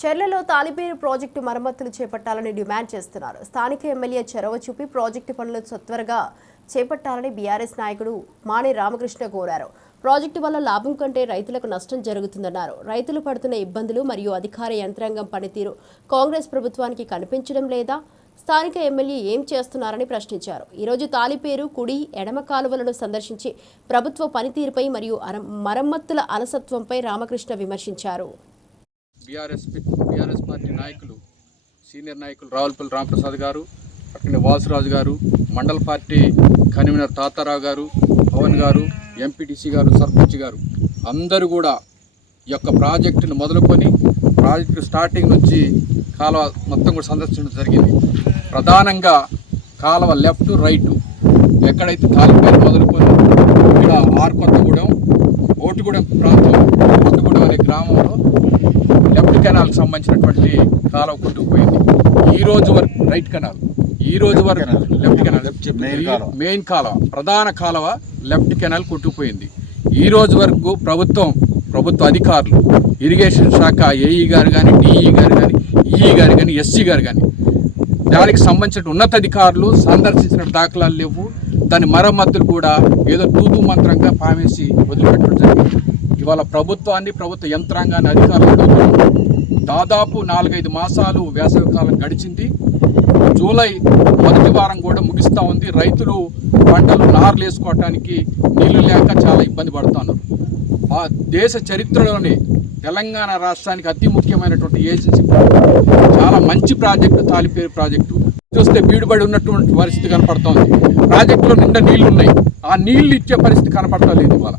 చెర్లలో Taliperu project మరమ్మతులు చేపట్టాలని demand చేస్తున్నారు. స్థానిక ఎమ్మెల్యే చొరవ చూపి ప్రాజెక్టు పనులు సత్వరగా చేపట్టాలని బీఆర్ఎస్ నాయకుడు మాణి రామకృష్ణ కోరారు. ప్రాజెక్టు వల్ల లాభం కంటే రైతులకు నష్టం జరుగుతుందన్నారు. రైతులు పడుతున్న ఇబ్బందులు మరియు అధికార యంత్రాంగం పనితీరు కాంగ్రెస్ ప్రభుత్వానికి కనిపించడం లేదా? స్థానిక ఎమ్మెల్యే ఏం చేస్తున్నారని ప్రశ్నించారు. ఈరోజు తాలిపేరు కుడి ఎడమ కాలువలను సందర్శించి ప్రభుత్వ పనితీరుపై మరియు మరమ్మతుల అలసత్వంపై రామకృష్ణ విమర్శించారు. బీఆర్ఎస్ బీఆర్ఎస్ పార్టీ నాయకులు సీనియర్ నాయకులు రావులపల్లి రామప్రసాద్ గారు అక్కడే వాసురాజు గారు మండల పార్టీ కన్వీనర్ తాతారావు గారు పవన్ గారు ఎంపీటీసీ గారు సర్పంచ్ గారు అందరూ కూడా ఈ యొక్క ప్రాజెక్టును మొదలుకొని ప్రాజెక్టు స్టార్టింగ్ నుంచి కాలువ మొత్తం కూడా సందర్శించడం జరిగింది. ప్రధానంగా కాలువ లెఫ్ట్ రైట్ ఎక్కడైతే తాలిపేరు మొదలుకొని ఇక్కడ ఆర్కొత్తగూడెం ఓటుగూడెం ప్రాంతం కొత్తగూడెం అనే గ్రామంలో కెనాల్కి సంబంధించినటువంటి కాలువ కొట్టుకుపోయింది. ఈ రోజు వరకు రైట్ కెనాల్ ఈ రోజు వరకు లెఫ్ట్ కెనాల్. మెయిన్ కాలువ. ప్రధాన కాలువ లెఫ్ట్ కెనాల్ కొట్టుకుపోయింది. ఈ రోజు వరకు ప్రభుత్వం ప్రభుత్వ అధికారులు ఇరిగేషన్ శాఖ ఏఈ గారు కానీ డిఈ గారు కానీ ఈఈ గారు కానీ ఎస్సీ గారు కానీ దానికి సంబంధించిన ఉన్నతాధికారులు సందర్శించిన దాఖలాలు లేవు. దాని మరమ్మతులు కూడా ఏదో తూతూ మంత్రంగా పామేసి వదిలిపెట్టడం జరిగింది. ఇవాళ ప్రభుత్వాన్ని ప్రభుత్వ యంత్రాంగాన్ని అధికారులు. దాదాపు నాలుగైదు మాసాలు వేసవి కాలం గడిచింది. జూలై మొదటి వారం కూడా ముగిస్తూ ఉంది. రైతులు పంటలు నార్లు వేసుకోవటానికి నీళ్ళు లేక చాలా ఇబ్బంది పడుతున్నారు. ఆ దేశ చరిత్రలోనే తెలంగాణ రాష్ట్రానికి అతి ముఖ్యమైనటువంటి ఏజెన్సీ చాలా మంచి ప్రాజెక్టు తాలిపేరు ప్రాజెక్టు. చూస్తే బీడుబడి ఉన్నటువంటి పరిస్థితి కనపడుతోంది. ప్రాజెక్టులో నిండా నీళ్ళు ఉన్నాయి. ఆ నీళ్ళు ఇచ్చే పరిస్థితి కనపడతా లేదు ఇవాళ.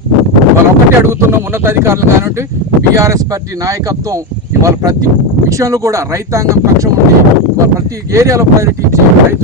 ఇవాళ ఒకటే అడుగుతున్నాం. ఉన్నతాధికారులు కానివ్వండి బీఆర్ఎస్ పార్టీ నాయకత్వం ఇవాళ ప్రతి విషయంలో కూడా రైతాంగం పక్షం ఉండి ఇవాళ ప్రతి ఏరియాలో ప్రయారిటీ ఇచ్చి రైతులు